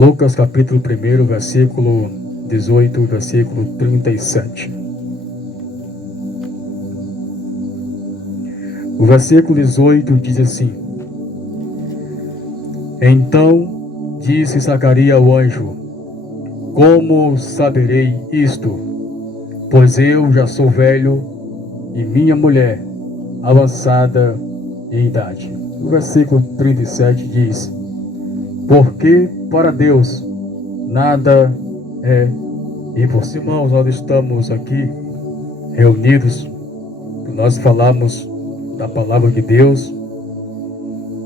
Lucas capítulo 1, versículo 18, versículo 37. O versículo 18 diz assim: Então disse Zacarias ao anjo: Como saberei isto? Pois eu já sou velho e minha mulher avançada em idade. O versículo 37 diz: Porque para Deus nada é impossível. Irmãos, nós estamos aqui reunidos, nós falamos da palavra de Deus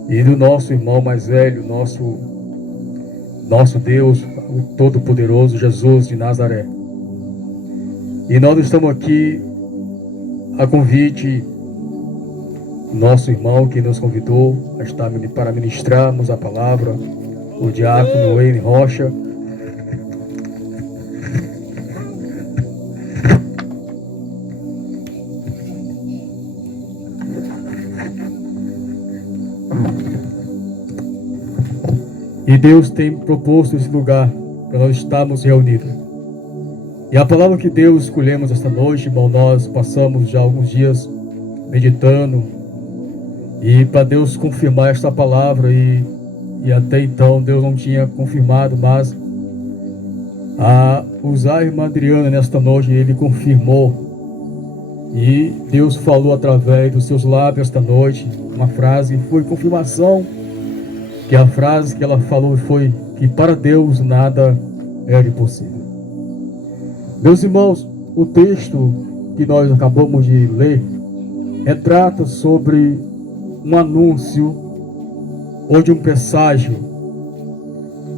e do nosso irmão mais velho, nosso Deus, o Todo-Poderoso, Jesus de Nazaré. E nós estamos aqui a convite do nosso irmão que nos convidou a estar para ministrarmos a palavra, o diácono Wayne Rocha. E Deus tem proposto esse lugar para nós estarmos reunidos. E a palavra que Deus escolhemos esta noite, irmão, nós passamos já alguns dias meditando e para Deus confirmar esta palavra e até então Deus não tinha confirmado, mas a usar a irmã Adriana nesta noite, Ele confirmou e Deus falou através dos seus lábios esta noite uma frase, foi confirmação, que a frase que ela falou foi que para Deus nada era impossível. Meus irmãos, o texto que nós acabamos de ler retrata sobre um anúncio ou de um presságio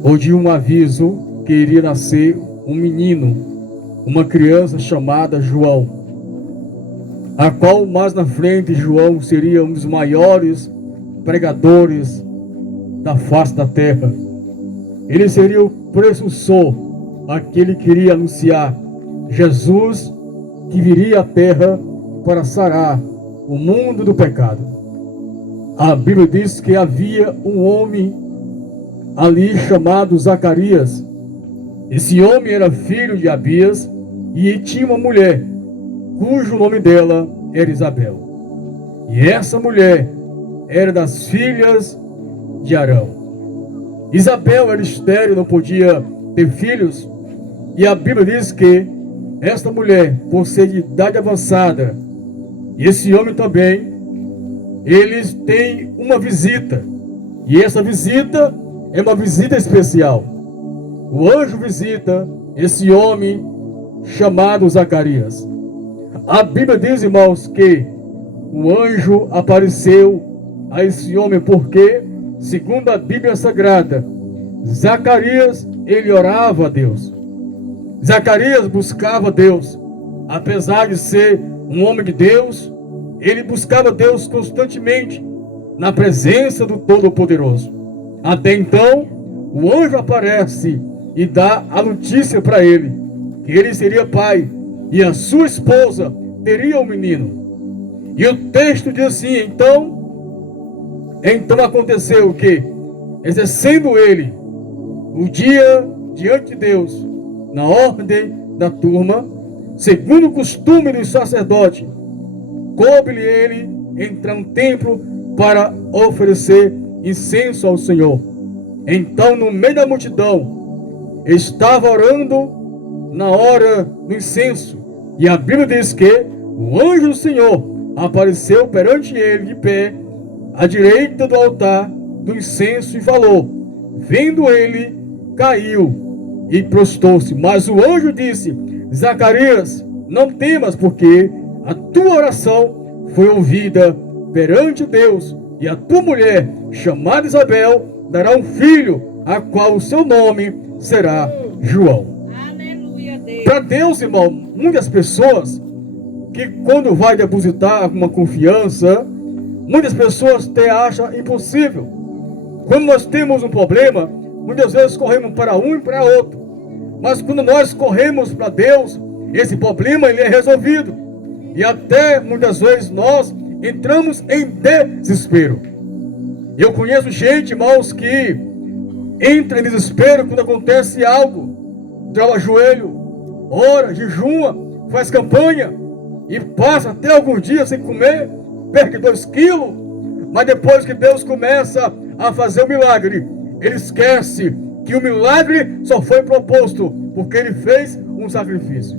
ou de um aviso que iria nascer um menino, uma criança chamada João, a qual mais na frente João seria um dos maiores pregadores da face da terra. Ele seria o precursor, aquele que iria anunciar Jesus, que viria à terra para sarar o mundo do pecado. A Bíblia diz que havia um homem ali chamado Zacarias. Esse homem era filho de Abias e tinha uma mulher, cujo nome dela era Isabel. E essa mulher era das filhas de Arão. Isabel era estéril, não podia ter filhos, e a Bíblia diz que esta mulher, por ser de idade avançada, e esse homem também, eles têm uma visita, e essa visita é uma visita especial. O anjo visita esse homem chamado Zacarias. A Bíblia diz, irmãos, que o anjo apareceu a esse homem porque, segundo a Bíblia Sagrada, Zacarias, ele orava a Deus. Zacarias buscava Deus. Apesar de ser um homem de Deus, ele buscava Deus constantemente, na presença do Todo-Poderoso. Até então, o anjo aparece e dá a notícia para ele, que ele seria pai, e a sua esposa teria um menino. E o texto diz assim, então aconteceu o que? Exercendo ele o dia diante de Deus, na ordem da turma, segundo o costume do sacerdote, coube-lhe ele entrar no templo para oferecer incenso ao Senhor. Então, no meio da multidão, estava orando na hora do incenso, e a Bíblia diz que o anjo do Senhor apareceu perante ele de pé, à direita do altar do incenso, e falou. Vendo ele, caiu e prostrou-se. Mas o anjo disse: Zacarias, não temas, porque a tua oração foi ouvida perante Deus, e a tua mulher, chamada Isabel, dará um filho, a qual o seu nome será João. Aleluia, Deus. Para Deus, irmão, muitas pessoas que quando vai depositar alguma confiança, muitas pessoas até acham impossível. Quando nós temos um problema, muitas vezes corremos para um e para outro. Mas quando nós corremos para Deus, esse problema ele é resolvido. E até muitas vezes nós entramos em desespero. Eu conheço gente, irmãos, que entra em desespero quando acontece algo, dobra o joelho, ora, jejua, faz campanha e passa até alguns dias sem comer, perde 2 quilos, mas depois que Deus começa a fazer o milagre, ele esquece que o milagre só foi proposto porque ele fez um sacrifício.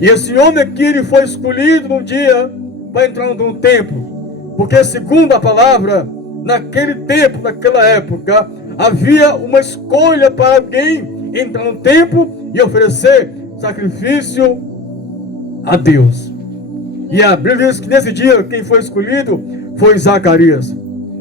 E esse homem aqui, ele foi escolhido num dia para entrar num templo, porque segundo a palavra, naquele tempo, naquela época, havia uma escolha para alguém entrar no templo e oferecer sacrifício a Deus. E a Bíblia diz que nesse dia quem foi escolhido foi Zacarias.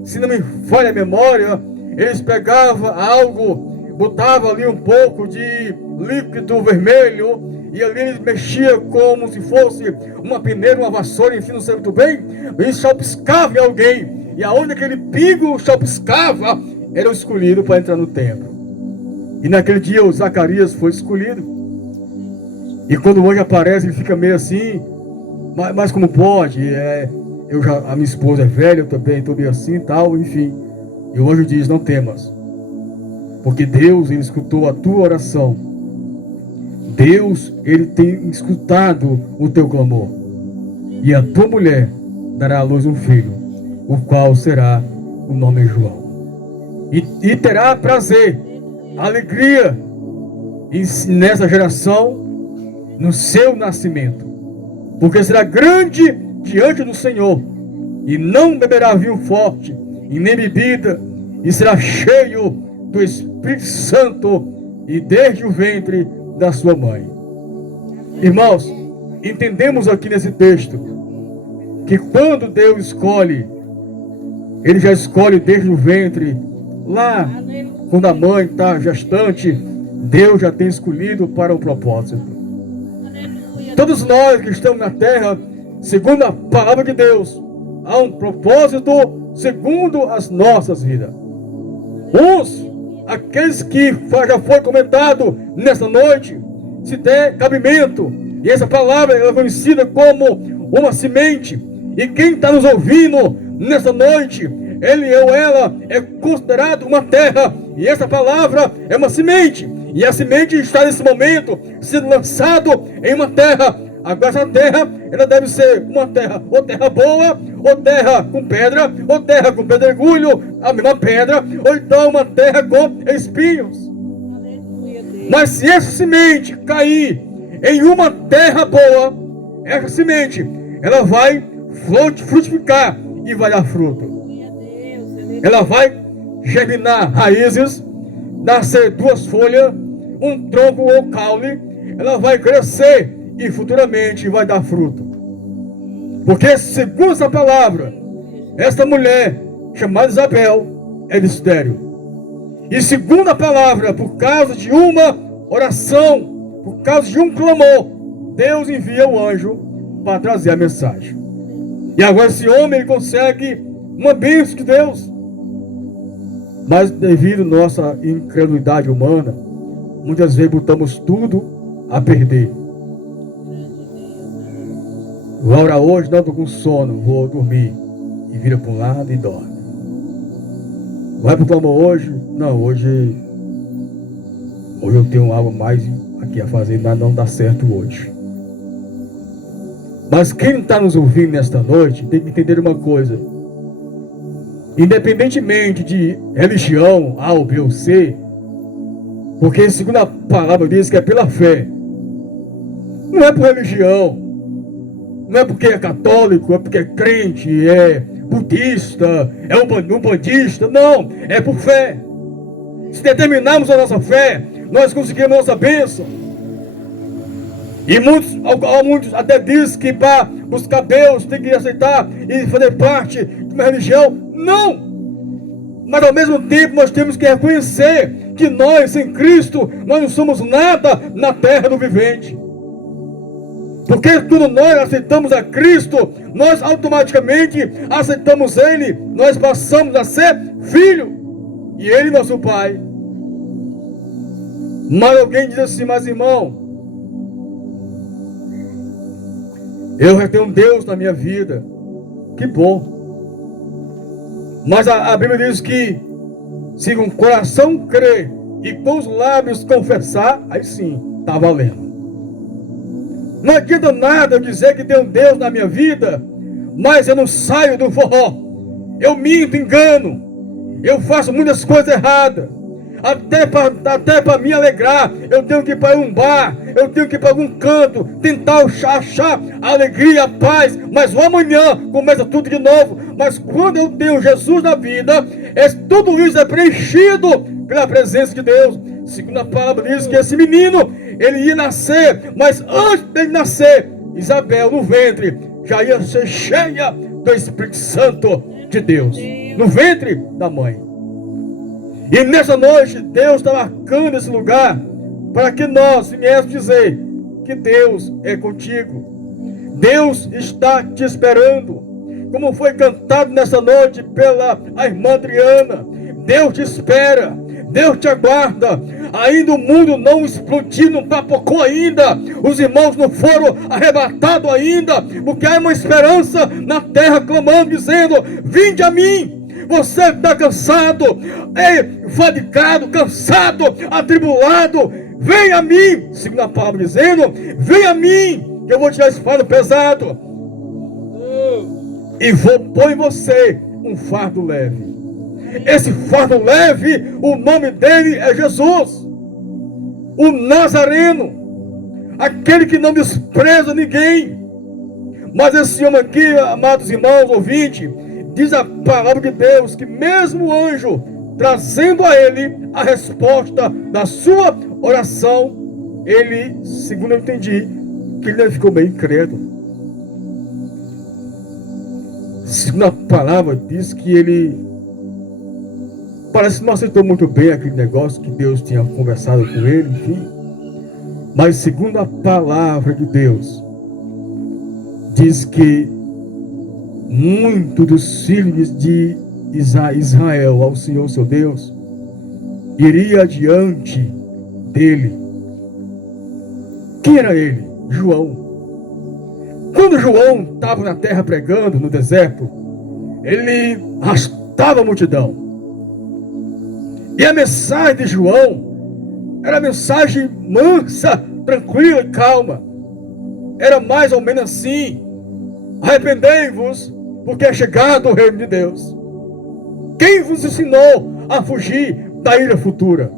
Se não me falha a memória, eles pegavam algo, botavam ali um pouco de líquido vermelho e ali eles mexiam como se fosse uma peneira, uma vassoura, enfim, não sei muito bem. Eles chapiscavam em alguém, e aonde aquele pingo chapiscava, era o escolhido para entrar no templo. E naquele dia o Zacarias foi escolhido. E quando o anjo aparece, ele fica meio assim, mas como pode? A minha esposa é velha, eu também estou meio assim e tal, enfim. E o anjo diz, não temas, porque Deus, ele escutou a tua oração. Deus, ele tem escutado o teu clamor. E a tua mulher dará à luz um filho, o qual será o nome João. E terá prazer, alegria nessa geração, no seu nascimento, porque será grande diante do Senhor, e não beberá vinho forte, e nem bebida, e será cheio do Espírito Santo, e desde o ventre da sua mãe. Irmãos, entendemos aqui nesse texto, que quando Deus escolhe, ele já escolhe desde o ventre, lá, quando a mãe está gestante, Deus já tem escolhido para um propósito. Todos nós que estamos na terra, segundo a palavra de Deus, há um propósito segundo as nossas vidas. Uns, aqueles que já foi comentado nessa noite, se der cabimento, e essa palavra é conhecida como uma semente, e quem está nos ouvindo nessa noite, ele ou ela é considerado uma terra, e essa palavra é uma semente, e a semente está nesse momento sendo lançado em uma terra. Agora essa terra, ela deve ser uma terra, ou terra boa, ou terra com pedra, ou terra com pedregulho, a mesma pedra, ou então uma terra com espinhos. Mas se essa semente cair em uma terra boa, essa semente, ela vai frutificar e vai dar fruto. Ela vai germinar raízes, nascer 2 folhas, um tronco ou caule, ela vai crescer e futuramente vai dar fruto. Porque segundo essa palavra, esta mulher chamada Isabel é estéril. E segundo a palavra, por causa de uma oração, por causa de um clamor, Deus envia o anjo para trazer a mensagem. E agora esse homem, ele consegue uma bênção de Deus. Mas devido à nossa incredulidade humana, muitas vezes botamos tudo a perder. Vou orar hoje, não estou com sono, vou dormir. E vira para um lado e dorme. Vai para o clamor hoje? Não, hoje eu tenho algo mais aqui a fazer, mas não dá certo hoje. Mas quem está nos ouvindo nesta noite tem que entender uma coisa. Independentemente de religião A ou B ou C, porque segundo a palavra diz que é pela fé, não é por religião, não é porque é católico, é porque é crente, é budista, é um bandista, não, é por fé. Se determinarmos a nossa fé, nós conseguimos a nossa bênção. E muitos até dizem que para buscar Deus tem que aceitar e fazer parte de uma religião. Não! Mas ao mesmo tempo nós temos que reconhecer que nós, sem Cristo, nós não somos nada na terra do vivente. Porque quando nós aceitamos a Cristo, nós automaticamente aceitamos Ele, nós passamos a ser filho, e Ele nosso Pai. Mas alguém diz assim, mas irmão, eu já tenho um Deus na minha vida. Que bom. Mas a Bíblia diz que Se com o coração crer e com os lábios confessar, aí sim, está valendo. Não adianta nada eu dizer que tem um Deus na minha vida, mas eu não saio do forró. Eu minto, engano. Eu faço muitas coisas erradas. Até para me alegrar, eu tenho que ir para um bar, eu tenho que ir para algum canto, tentar achar a alegria, a paz, mas amanhã começa tudo de novo. Mas quando eu tenho Jesus na vida, tudo isso é preenchido pela presença de Deus. Segundo a palavra diz que esse menino, ele ia nascer, mas antes dele nascer, Isabel no ventre já ia ser cheia do Espírito Santo de Deus, no ventre da mãe. E nessa noite, Deus está marcando esse lugar para que nós viéssemos dizer que Deus é contigo. Deus está te esperando. Como foi cantado nessa noite pela irmã Adriana. Deus te espera. Deus te aguarda. Ainda o mundo não explodiu, não papocou ainda. Os irmãos não foram arrebatados ainda. Porque há uma esperança na terra clamando, dizendo: vinde a mim. Você está cansado, fadigado, cansado, atribulado, vem a mim, segundo a palavra dizendo, vem a mim, que eu vou tirar esse fardo pesado, e vou pôr em você um fardo leve. Esse fardo leve, o nome dele é Jesus, o Nazareno, aquele que não despreza ninguém. Mas esse homem aqui, amados irmãos, ouvintes, diz a palavra de Deus que mesmo o anjo trazendo a ele a resposta da sua oração, ele, segundo eu entendi, que ele ficou bem incrédulo. Segundo a palavra diz que ele parece que não aceitou muito bem aquele negócio que Deus tinha conversado com ele, enfim. Mas segundo a palavra de Deus, diz que muito dos filhos de Israel ao Senhor seu Deus iria adiante dele. Quem era ele? João. Quando João estava na terra pregando no deserto, ele arrastava a multidão. E a mensagem de João era mensagem mansa, tranquila e calma. Era mais ou menos assim: arrependei-vos, porque é chegado o reino de Deus. Quem vos ensinou a fugir da ira futura?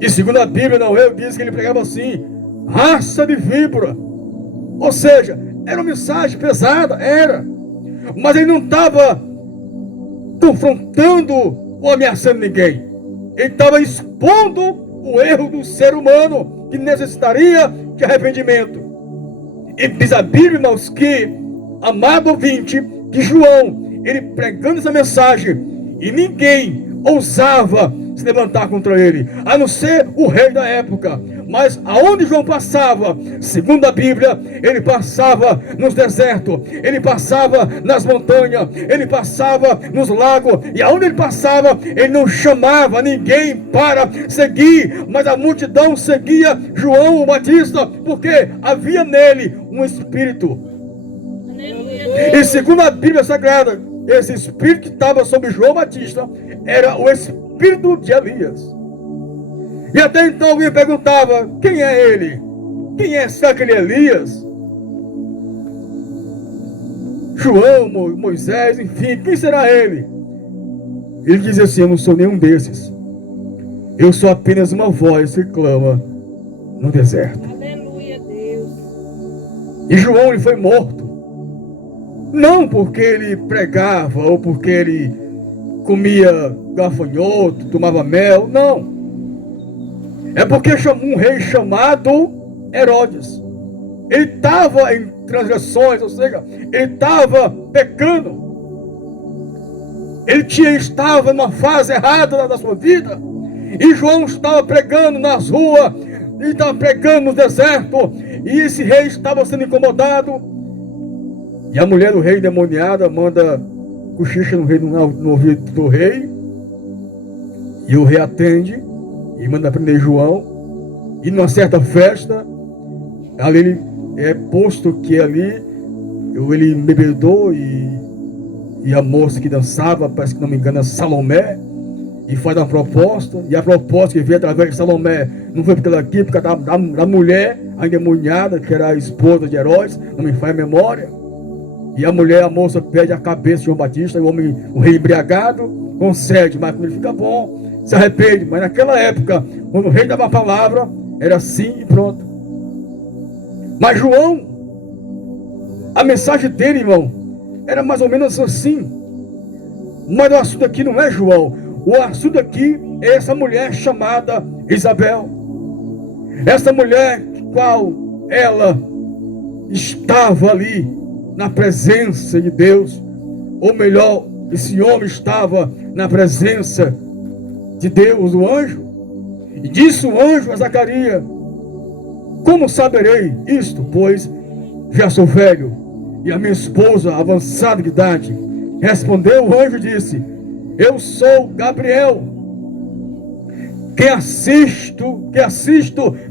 E segundo a Bíblia, não eu, diz que ele pregava assim: raça de víbora. Ou seja, era uma mensagem pesada, era. Mas ele não estava confrontando ou ameaçando ninguém. Ele estava expondo o erro do ser humano que necessitaria de arrependimento. E diz a Bíblia, irmãos, que, amado ouvinte, que João, ele pregando essa mensagem, e ninguém ousava se levantar contra ele, a não ser o rei da época. Mas aonde João passava, segundo a Bíblia, ele passava nos desertos, ele passava nas montanhas, ele passava nos lagos, e aonde ele passava, ele não chamava ninguém para seguir, mas a multidão seguia João o Batista, porque havia nele um espírito. E segundo a Bíblia Sagrada, esse espírito que estava sobre João Batista era o espírito de Elias. E até então alguém perguntava: quem é ele? Quem é aquele Elias? João, Moisés, enfim, quem será ele? Ele dizia assim: eu não sou nenhum desses. Eu sou apenas uma voz que clama no deserto. Aleluia, Deus. E João, ele foi morto. Não porque ele pregava ou porque ele comia gafanhoto, tomava mel, não. É porque chamou um rei chamado Herodes. Ele estava em transgressões, ou seja, ele estava pecando. Ele estava numa fase errada da sua vida. E João estava pregando nas ruas, ele estava pregando no deserto, e esse rei estava sendo incomodado. E a mulher do rei endemoniada manda cochicha no ouvido do rei, e o rei atende e manda prender João. E numa certa festa, ali é posto que ali ele embebedou, e a moça que dançava, parece que não me engano, Salomé, e faz uma proposta, e a proposta que veio através de Salomé não foi porque ela aqui, porque da mulher, a endemoniada, que era a esposa de Herodes, não me faz memória. E a mulher, a moça, pede a cabeça de João Batista, o rei embriagado, concede, mas quando ele fica bom, se arrepende. Mas naquela época, quando o rei dava a palavra, era assim e pronto. Mas João, a mensagem dele, irmão, era mais ou menos assim. Mas o assunto aqui não é João. O assunto aqui é essa mulher chamada Isabel. Essa mulher, qual ela estava ali na presença de Deus. Ou melhor, esse homem estava na presença de Deus, o anjo. E disse o anjo a Zacarias: como saberei isto? Pois já sou velho e a minha esposa avançada de idade. Respondeu o anjo e disse: eu sou Gabriel, que assisto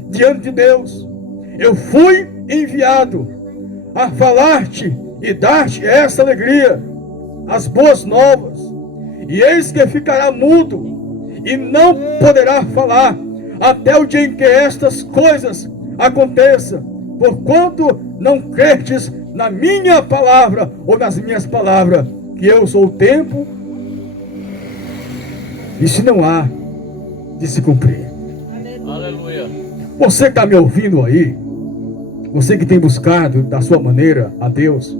diante de Deus. Eu fui enviado a falar-te e dar-te essa alegria, as boas novas. E eis que ficará mudo e não poderá falar até o dia em que estas coisas aconteçam, porquanto não crerdes na minha palavra ou nas minhas palavras, que eu sou o tempo. Isso não há de se cumprir. Aleluia. Você que está me ouvindo aí, você que tem buscado da sua maneira a Deus,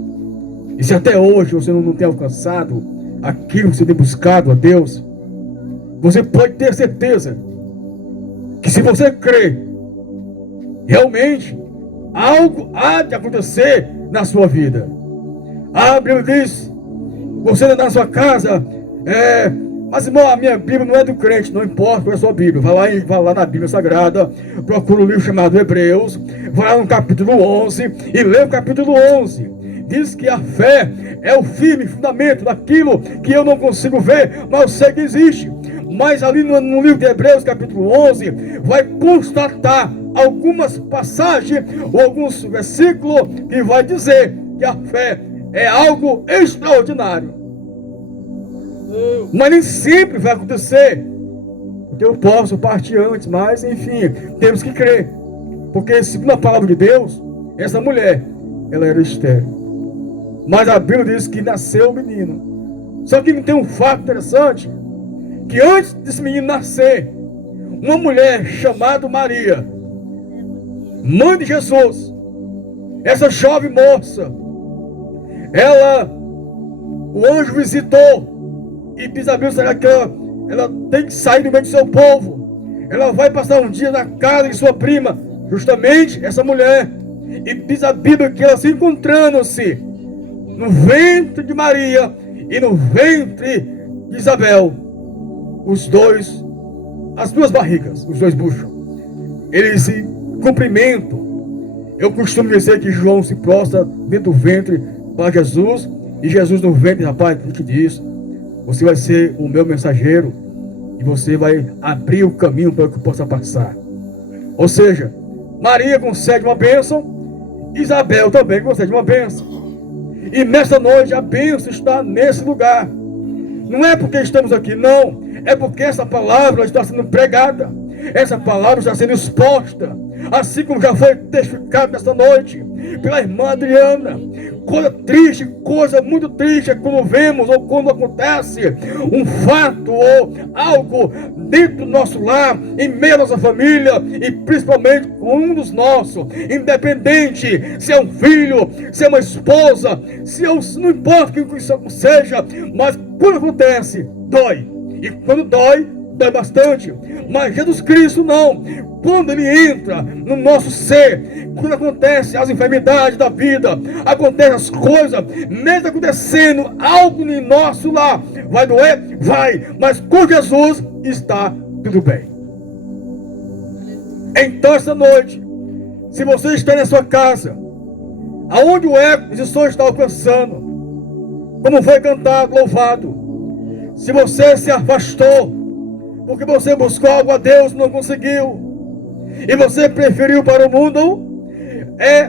e se até hoje você não tem alcançado aquilo que você tem buscado a Deus, você pode ter certeza que se você crer, realmente algo há de acontecer na sua vida. A Bíblia diz, você na sua casa, mas irmão, a minha Bíblia não é do crente, não importa qual é a sua Bíblia. Vai lá na Bíblia Sagrada, procura um livro chamado Hebreus, vai lá no capítulo 11 e lê o capítulo 11. Diz que a fé é o firme fundamento daquilo que eu não consigo ver, mas eu sei que existe. Mas ali no livro de Hebreus, capítulo 11, vai constatar algumas passagens ou alguns versículos que vai dizer que a fé é algo extraordinário. Mas nem sempre vai acontecer, porque eu posso partir antes, mas enfim, temos que crer, porque segundo a palavra de Deus, essa mulher, ela era estéril, mas a Bíblia diz que nasceu o menino. Só que tem um fato interessante, que antes desse menino nascer, uma mulher chamada Maria, mãe de Jesus, essa jovem moça, o anjo visitou. E diz a Bíblia, será que ela tem que sair do meio do seu povo? Ela vai passar um dia na casa de sua prima, justamente essa mulher. E diz a Bíblia que ela se encontrando-se no ventre de Maria e no ventre de Isabel, as duas barrigas, os dois buchos, eles se cumprimentam. Eu costumo dizer que João se prostra dentro do ventre para Jesus, e Jesus no ventre, rapaz, o que diz? Você vai ser o meu mensageiro e você vai abrir o caminho para que eu possa passar. Ou seja, Maria concede uma bênção, Isabel também concede uma bênção. E nessa noite a bênção está nesse lugar. Não é porque estamos aqui, não. É porque essa palavra está sendo pregada. Essa palavra está sendo exposta. Assim como já foi testificado nesta noite pela irmã Adriana. Coisa triste, coisa muito triste é quando vemos ou quando acontece um fato ou algo dentro do nosso lar, em meio à nossa família e principalmente com um dos nossos, independente se é um filho, se é uma esposa, não importa o que isso seja, mas quando acontece, dói. E quando dói bastante. Mas Jesus Cristo não. Quando ele entra no nosso ser, quando acontece as enfermidades da vida, acontecem as coisas, mesmo acontecendo algo em nosso lar, vai doer? Vai. Mas com Jesus está tudo bem. Então essa noite, se você está na sua casa, aonde o eco de som está alcançando, como foi cantado, louvado, se você se afastou, porque você buscou algo a Deus, não conseguiu, e você preferiu para o mundo,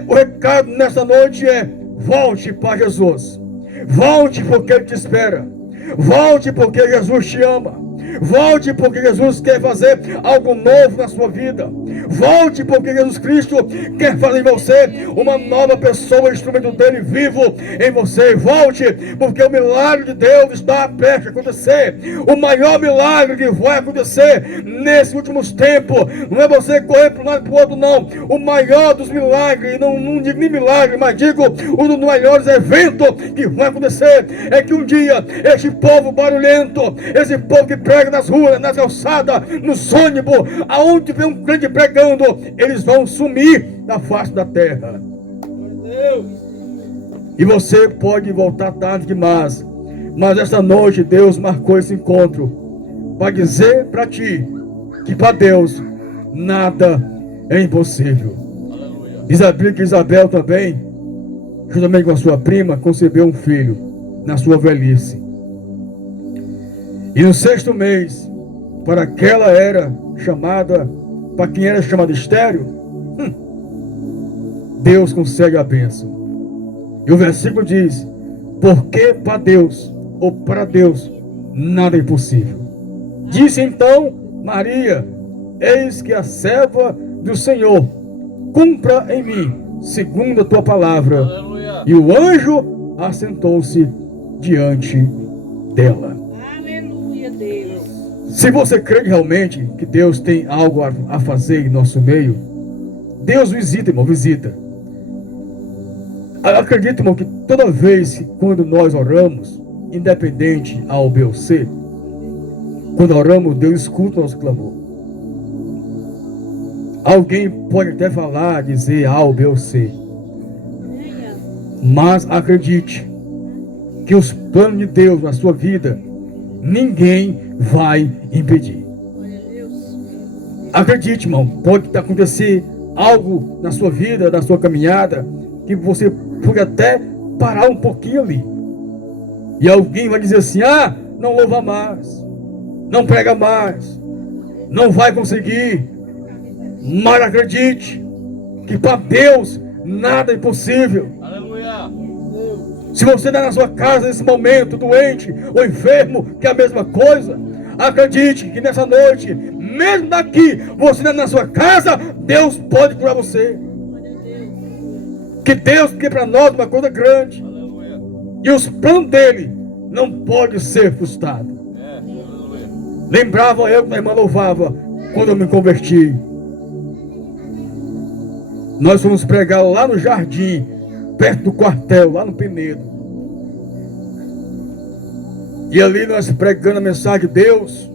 o recado nessa noite é: volte para Jesus. Volte porque Ele te espera. Volte porque Jesus te ama. Volte porque Jesus quer fazer algo novo na sua vida. Volte porque Jesus Cristo quer fazer em você uma nova pessoa, instrumento dele vivo em você. Volte porque o milagre de Deus está prestes a acontecer. O maior milagre que vai acontecer nesses últimos tempos não é você correr para um lado e para o outro, não. O maior dos milagres, não digo nem milagre, mas digo um dos maiores eventos que vai acontecer é que um dia este povo barulhento, esse povo que prega nas ruas, nas calçadas, nos ônibus, aonde vem um crente pregando, eles vão sumir da face da terra. E você pode voltar tarde demais, mas esta noite Deus marcou esse encontro para dizer para ti que para Deus nada é impossível. Diz a Bíblia que Isabel também, juntamente com a sua prima, concebeu um filho na sua velhice. E no 6º mês, para aquela era chamada, para quem era chamado estéril, Deus concede a bênção. E o versículo diz: porque para Deus, ou para Deus, nada é impossível. Disse então Maria: eis que a serva do Senhor, cumpra em mim segundo a tua palavra. Aleluia. E o anjo assentou-se diante dela. Aleluia, Deus. Se você crê realmente que Deus tem algo a fazer em nosso meio, Deus visita, irmão, visita. Acredita, irmão, que toda vez que quando nós oramos, independente A ou B ou C, quando oramos, Deus escuta o nosso clamor. Alguém pode até falar, dizer A ou B ou C, mas acredite que os planos de Deus na sua vida, ninguém vai impedir. Acredite, irmão, pode acontecer algo na sua vida, na sua caminhada, que você pode até parar um pouquinho ali. E alguém vai dizer assim: ah, não louva mais, não prega mais, não vai conseguir. Mas acredite que para Deus nada é impossível. Aleluia. Se você está na sua casa nesse momento, doente ou enfermo, que é a mesma coisa, acredite que nessa noite, mesmo daqui, você está na sua casa, Deus pode curar você. Que Deus quer para nós uma coisa grande. Aleluia. E os planos dele não podem ser frustrados. Lembrava eu que a irmã louvava quando eu me converti. Nós fomos pregar lá no jardim, perto do quartel, lá no Penedo. E ali nós pregando a mensagem de Deus.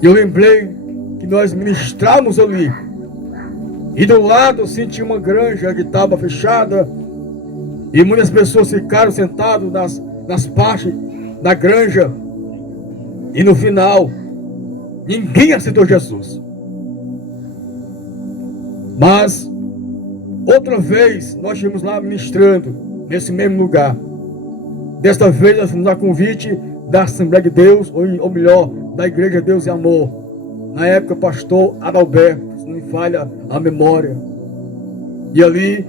E eu lembrei que nós ministramos ali. E do lado eu senti uma granja que estava fechada. E muitas pessoas ficaram sentadas nas partes da granja. E no final, ninguém aceitou Jesus. Mas, outra vez, nós estivemos lá ministrando, nesse mesmo lugar. Desta vez, nós fomos a convite da Assembleia de Deus, ou melhor, da Igreja Deus e Amor. Na época, o pastor Adalberto, se não me falha a memória. E ali,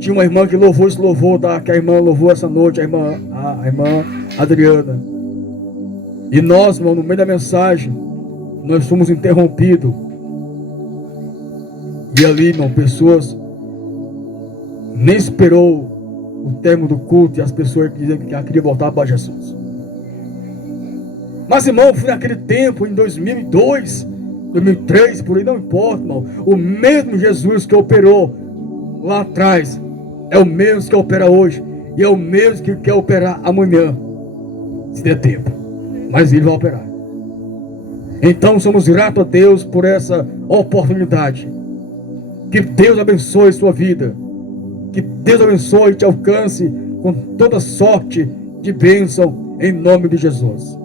tinha uma irmã que louvou esse louvor, que a irmã louvou essa noite, a irmã Adriana. E nós, irmão, no meio da mensagem, nós fomos interrompidos. E ali, irmão, pessoas nem esperou o término do culto e as pessoas diziam que queriam voltar para Jesus. Mas, irmão, foi naquele tempo, em 2002, 2003, por aí, não importa, irmão. O mesmo Jesus que operou lá atrás é o mesmo que opera hoje. E é o mesmo que quer operar amanhã, se der tempo. Mas ele vai operar. Então somos gratos a Deus por essa oportunidade. Que Deus abençoe sua vida. Que Deus abençoe e te alcance com toda sorte de bênção em nome de Jesus.